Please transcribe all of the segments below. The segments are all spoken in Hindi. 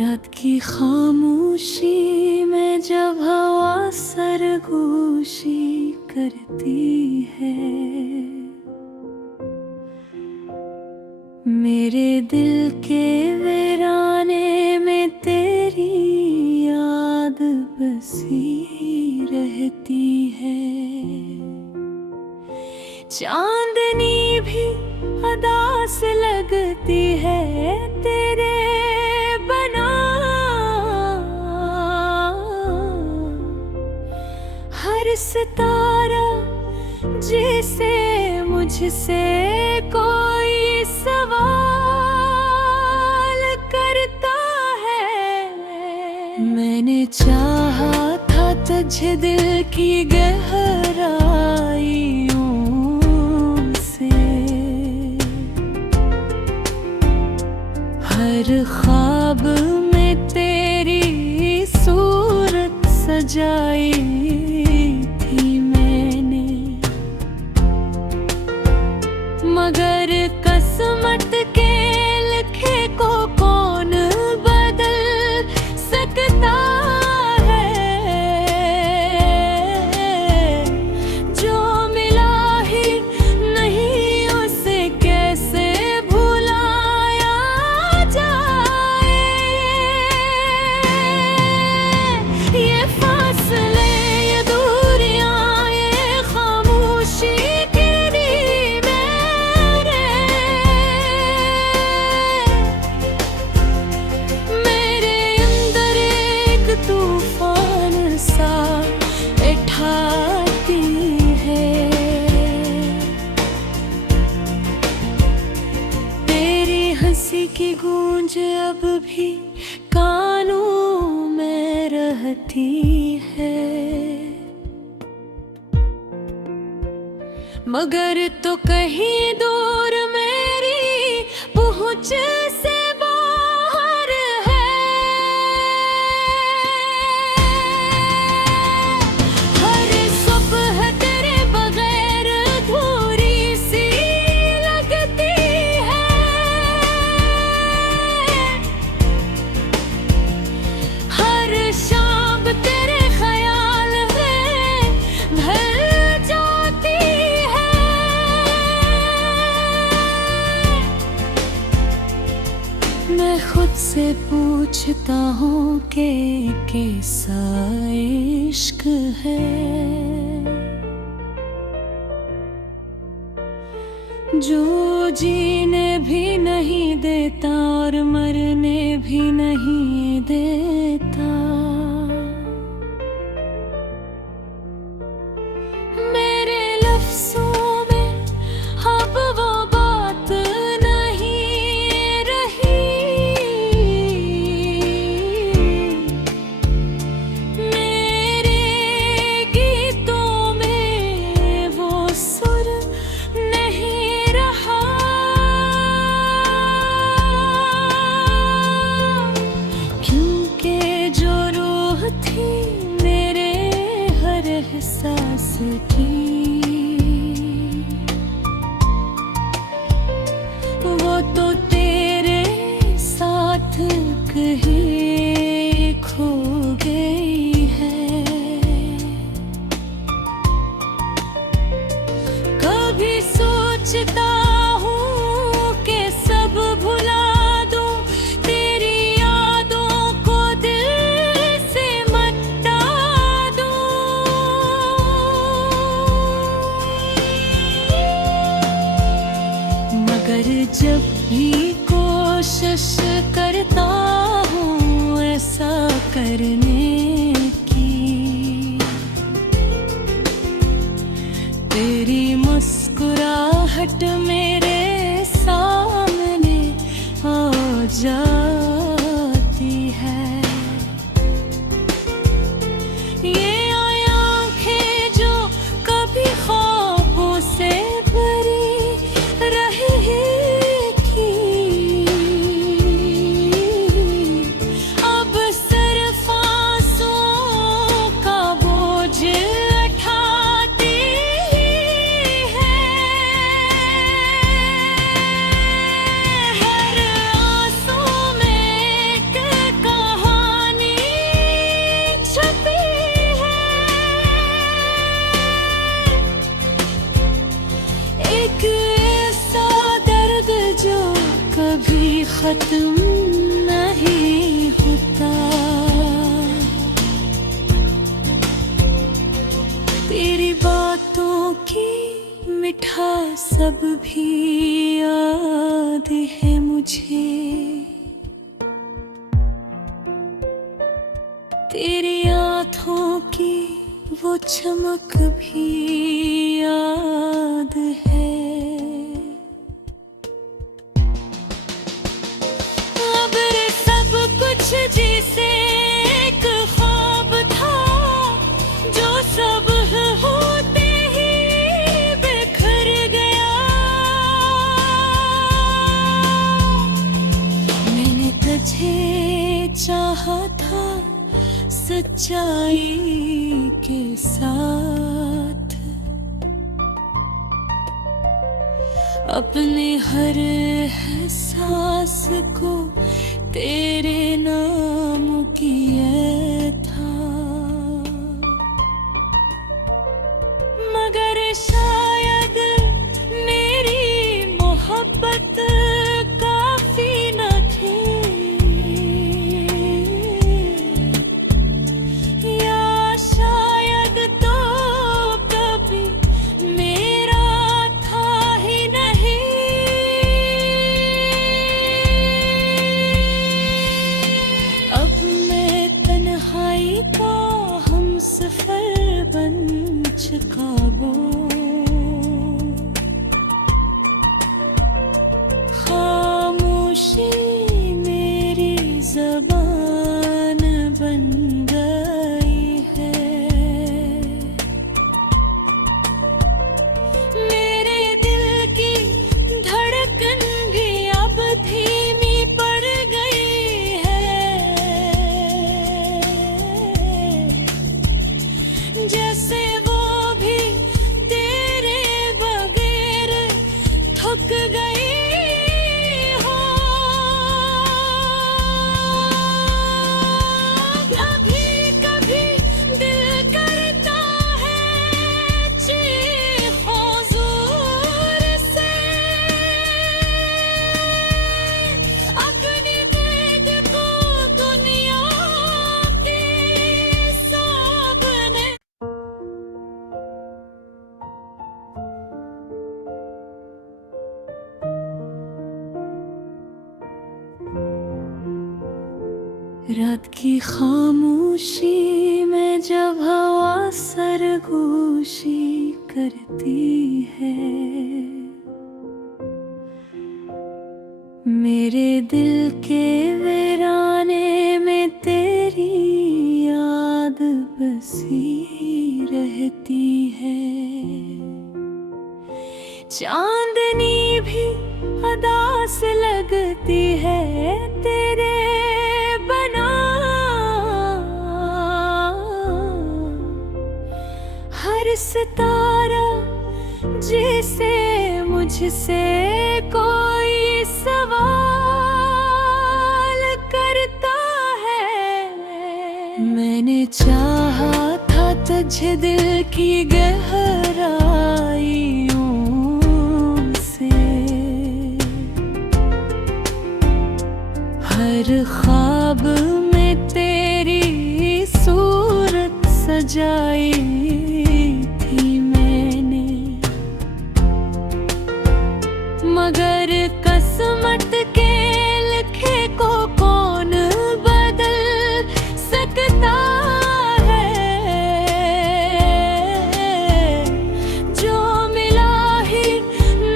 रात की खामोशी में जब हवा सरगोशी करती है, मेरे दिल के वीराने में तेरी याद बसी रहती है। चांदनी भी अदा से लगती है तेरे बना, हर सितारा जिसे मुझसे कोई सवाल करता है। मैंने चाहा था तुझे दिल की गहराई हर ख्वाब में तेरी सूरत सजाई थी मैंने, मगर किस्मत के लिखे को कौन बदल सकता है। जो मिला ही नहीं उसे कैसे की गूंज अब भी कानों में रहती है, मगर तो कहीं दूर मेरी पहुंच से बाहर है। हर सुबह तेरे बगैर अधूरी सी लगती है, हर शाम तेरे ख्याल में भर जाती है। मैं खुद से पूछता हूँ कि कैसा इश्क है जो जीने भी नहीं देता और मरने भी नहीं देता। मेरे लफ्ज़ों में अब वो बात नहीं रही, मेरे गीतों में वो सुर नहीं रहा। क्योंकि जो रूह थी मेरे हर एहसास की, वो तो तेरे साथ कहीं खो गई है। कभी सोचता हूँ कि सब भुला दूँ, तेरी यादों को दिल से मिटा दूँ, मगर जब भी कोशिश करता हूँ ऐसा करने की, तेरी मुस्कुराहट मेरे सामने आ जाती है। ये आँखें जो कभी ख्वाबों से भरी रही थी, अब सिर्फ आंसुओं का बोझ उठाती खत्म नहीं होता। तेरी बातों की मिठास सब भी याद है मुझे। तेरी आँखों की वो चमक भी याद है। अब रे सब कुछ जैसे एक ख्वाब था, जो सब होते ही बिखर गया। मैंने तुझे चाहा था सच्चाई के साथ, अपने हर एहसास को तेरे नाम किया था। मगर शायद मेरी मोहब्बत काफी न थी, या शायद तो कभी मेरा था ही नहीं। अब मैं तन्हाई का हमसफर बन चुका वो, खामोशी मेरी ज़बान बन गई है। मेरे दिल की धड़कन भी अब धीमी पड़ गई है, जैसे वो भी तेरे बगैर थक गई हो। कभी कभी दिल करता है चीखों जोर से, अपनी दर्द को दुनिया के सामने। रात की खामोशी में जब हवा सरगोशी करती है, मेरे दिल के वीराने में तेरी याद बसी रहती है। चांदनी भी अदा से लगती है तेरे बना, हर सितारा जैसे मुझसे कोई सवाल करता है। मैंने चाहा था तुझे दिल की गहराइयों से, हर ख्वाब में तेरी सूरत सजाई थी मैंने। मगर किस्मत के लिखे को कौन बदल सकता है, जो मिला ही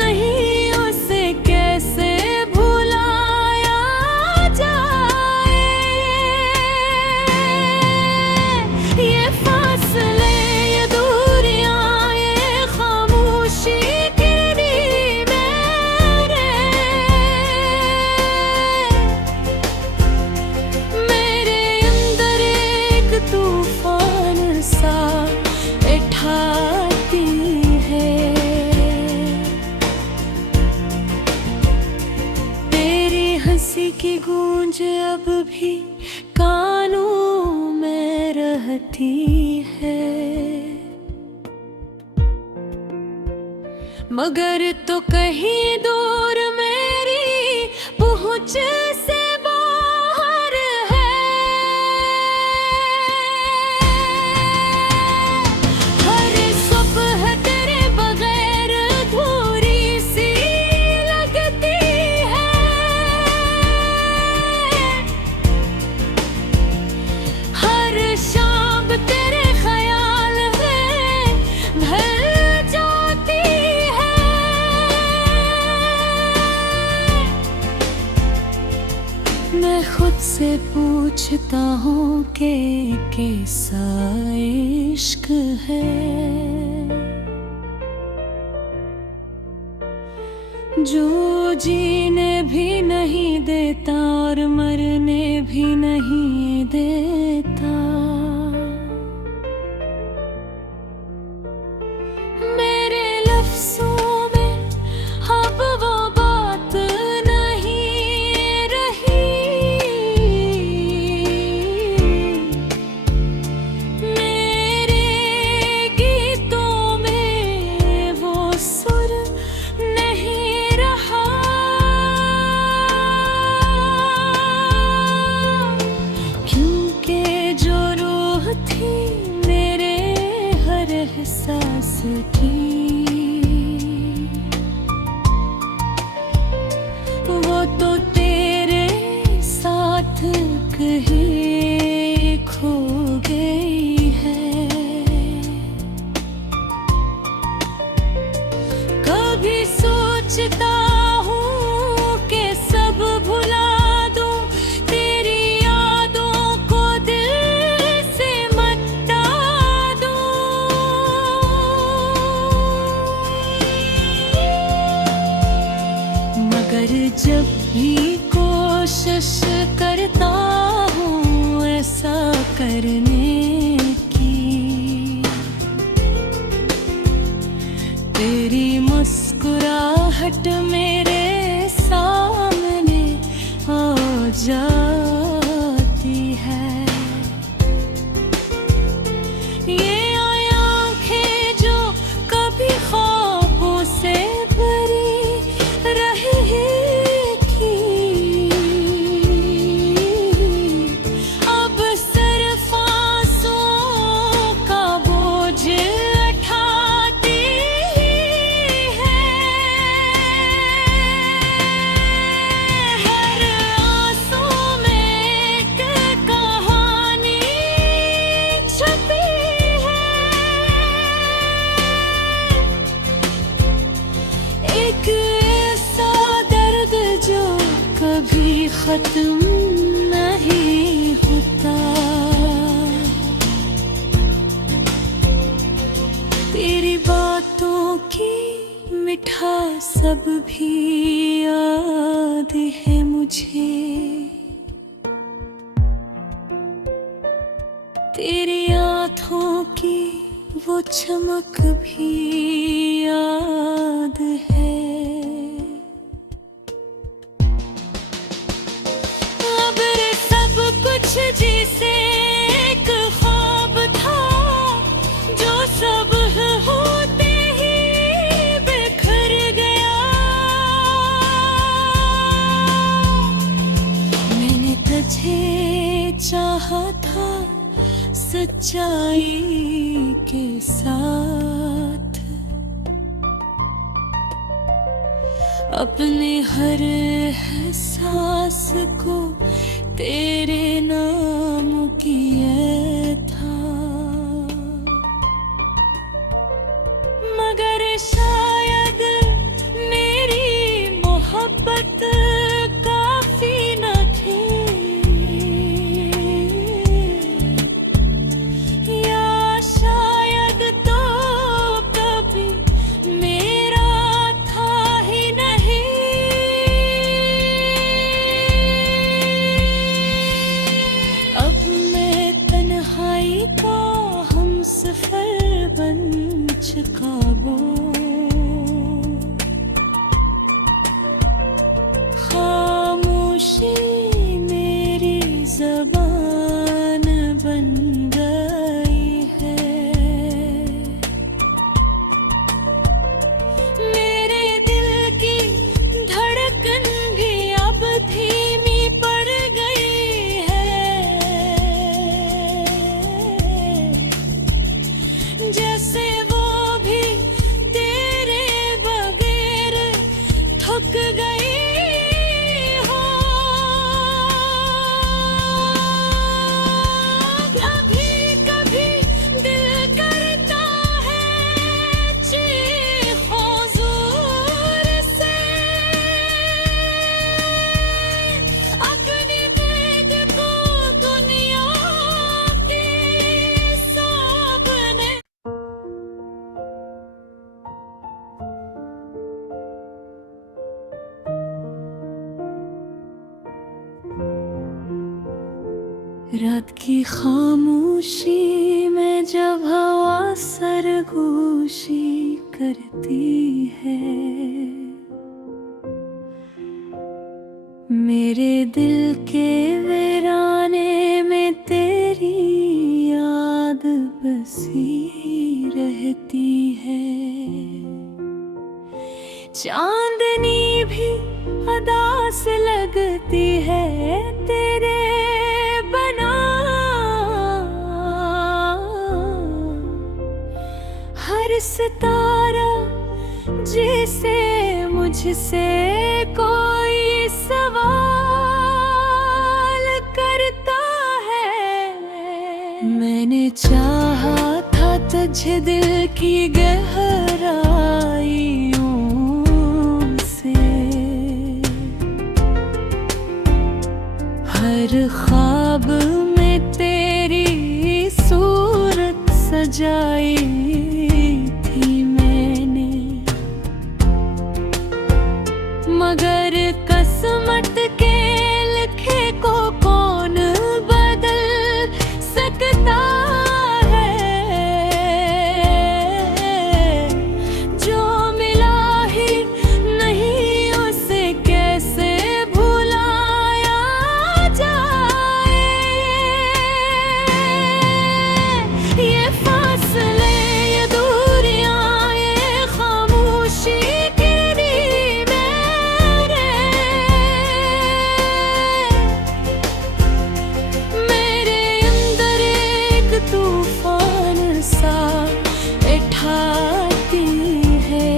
नहीं उसे कैसे भुलाया जाए। ये फासले, ये दूरियां, ये खामोशी तेरी मेरे अंदर एक तूफान सा उठाती है। तेरी हंसी की गूंज अब भी कानों में रहती है, मगर तो कहीं दूर मेरी पहुँच से बाहर है। हर सुबह तेरे बगैर अधूरी सी लगती है। हर शाम तेरे ख्याल में भर जाती है। मैं खुद से पूछता हूँ कि कैसा इश्क है, जो जीने भी नहीं देता और मरने भी नहीं देता। मेरे लफ्ज़ों में अब वो बात नहीं रही। मेरे गीतों में वो सुर नहीं रहा। क्योंकि जो रूह थी मेरे हर एहसास की, वो तो तेरे साथ कहीं खो गई है। कभी सोचता हूँ कि सब भुला दूँ, तेरी यादों को दिल से मिटा दूँ। मगर जब भी कोशिश करता हूँ ऐसा करने की, तेरी मुस्कुराहट मेरे सामने आ जाती है। ये आँखें जो कभी ख्वाबों से भरी रही थी, अब सिर्फ आंसुओं का बोझ उठाती है। हर आंसू में एक कहानी छुपी है। एक ऐसा दर्द जो कभी खत्म नहीं होता। तेरी बातों की मिठास सब भी याद है मुझे। तेरी आँखों की वो चमक भी याद है। अब रे सब कुछ जिसे एक ख्वाब था, जो सब होते ही बिखर गया। मैंने तुझे चाहा था सच्चाई के साथ, अपने हर एहसास को तेरे नाम किया था। मगर शायद मेरी मोहब्बत काफी न थी, या शायद तो कभी मेरा था ही नहीं। अब मैं तन्हाई का हमसफर बन चुका हूँ। खामोशी मेरी ज़बान बन गई है। मेरे दिल की धड़कन भी अब थी जैसे वो भी तेरे बगैर थक गई हो। कभी कभी दिल करता है चीखों जोर से, अपनी भेद को दुनिया के सामने। रात की खामोशी में जब हवा सरगोशी करती है, मेरे दिल के वीराने में तेरी याद बसी रहती है। चांदनी भी अदा से लगती है तेरे बना, हर सितारा जिसे मुझसे कोई सवाल करता है। मैंने चाहा था तुझे दिल की गहराइयों से, हर ख्वाब में तेरी सूरत सजाई थी मैंने, मगर किस्मत के लिखे को कौन बदल सकता है। जो मिला ही नहीं उसे कैसे भुलाया जाए। ये फासले, ये दूरियां, ये खामोशी तेरी मेरे अंदर एक तूफान सा उठाती है।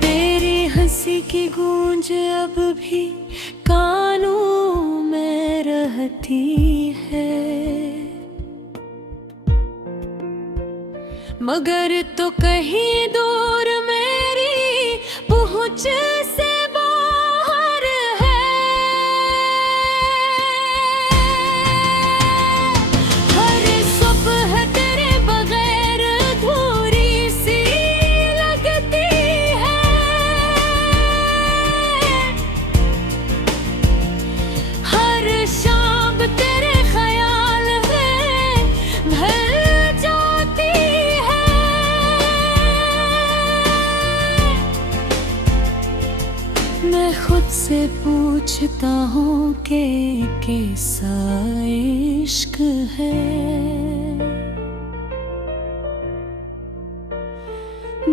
तेरी हंसी की गूंज अब भी कानों में रहती है, मगर तो कहीं दूर मेरी पहुंच से बाहर है। हर सुबह तेरे बगैर अधूरी सी लगती है। हर शाम तेरे ख्याल में भर जाती है। मैं खुद से पूछता हूँ कि कैसा इश्क है,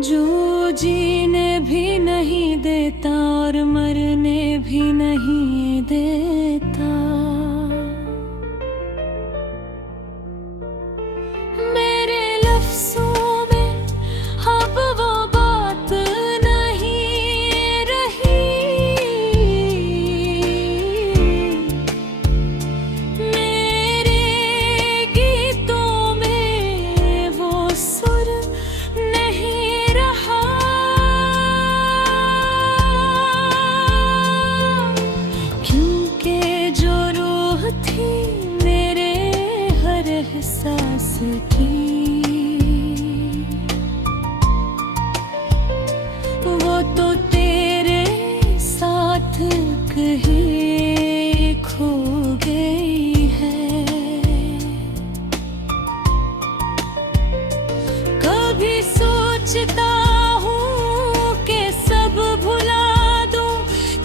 जो जीने भी नहीं देता और मरने भी नहीं देता। मेरे लफ्ज़ों में अब वो बात नहीं रही, मेरे गीतों में वो सुर नहीं रहा। क्योंकि जो रूह थी मेरे हर एहसास की, वो तो तेरे साथ कहीं खो गई है। कभी सोचता हूँ कि सब भुला दूँ,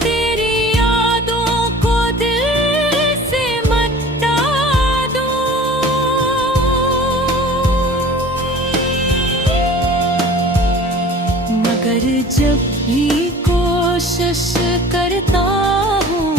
तेरी यादों को दिल से मिटा दूँ, मगर जब भी कोशिश करता हूँ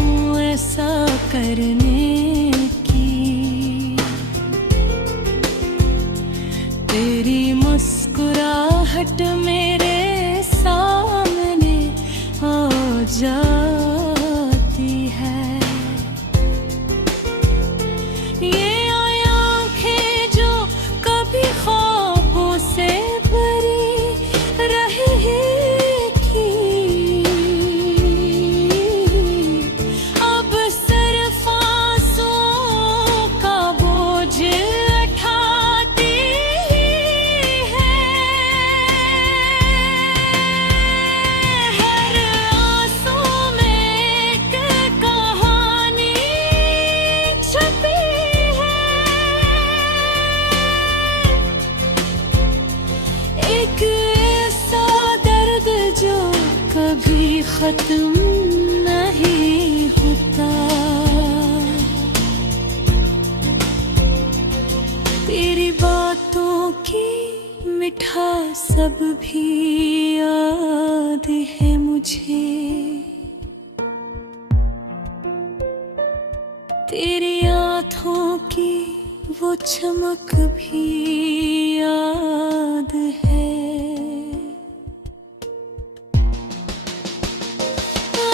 खत्म नहीं होता। तेरी बातों की मिठास सब भी याद है मुझे। तेरी आँखों की वो चमक भी याद है।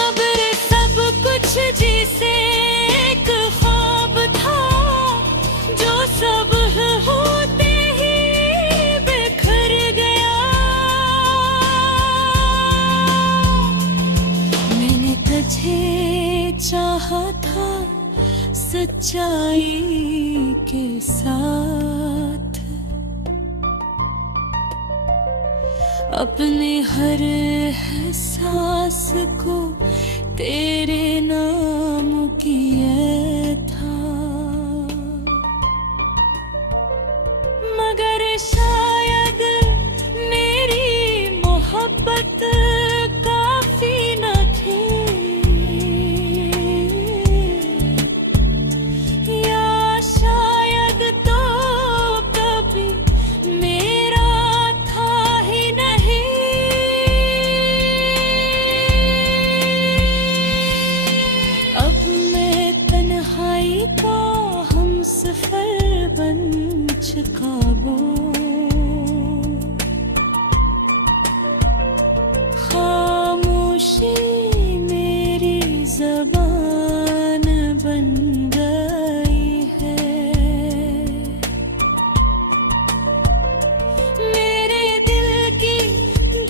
अब रे सब कुछ जिसे एक ख्वाब था, जो सब होते ही बिखर गया। मैंने तुझे चाहा था सच्चाई के साथ, अपने हर एहसास को तेरे नाम किया था। मगर शायद मेरी मोहब्बत काफी न थी, या शायद तो कभी मेरा था ही नहीं। अब मैं तन्हाई का हमसफर बन चुका हूँ। खामोशी मेरी ज़बान बन गई है। मेरे दिल की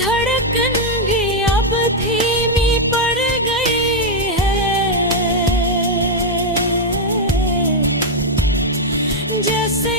धड़कन भी अब धीमी पड़ गई है। जैसे